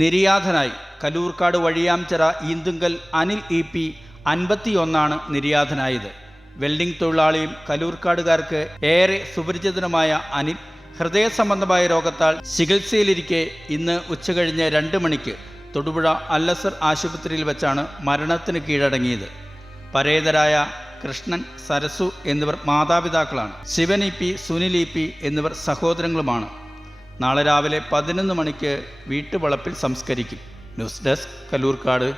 നിര്യാതനായി. Kaloorkad വഴിയാംചിറ ഈന്തുങ്കൽ Anil EP 51 നിര്യാതനായത്. Welding തൊഴിലാളിയും കലൂർക്കാടുകാർക്ക് ഏറെ സുപരിചിതനുമായ അനിൽ ഹൃദയ സംബന്ധമായ രോഗത്താൽ ചികിത്സയിലിരിക്കെ ഇന്ന് ഉച്ചകഴിഞ്ഞ് 2 മണിക്ക് തൊടുപുഴ അൽ-അസർ ആശുപത്രിയിൽ വെച്ചാണ് മരണത്തിന് കീഴടങ്ങിയത്. പരേതരായ കൃഷ്ണൻ, സരസു എന്നിവർ മാതാപിതാക്കളാണ്. ശിവൻ EP, സുനിൽ EP എന്നിവർ സഹോദരങ്ങളുമാണ്. നാളെ രാവിലെ 11 മണിക്ക് വീട്ടുവളപ്പിൽ സംസ്കരിക്കും. News desk, Kaloorkad.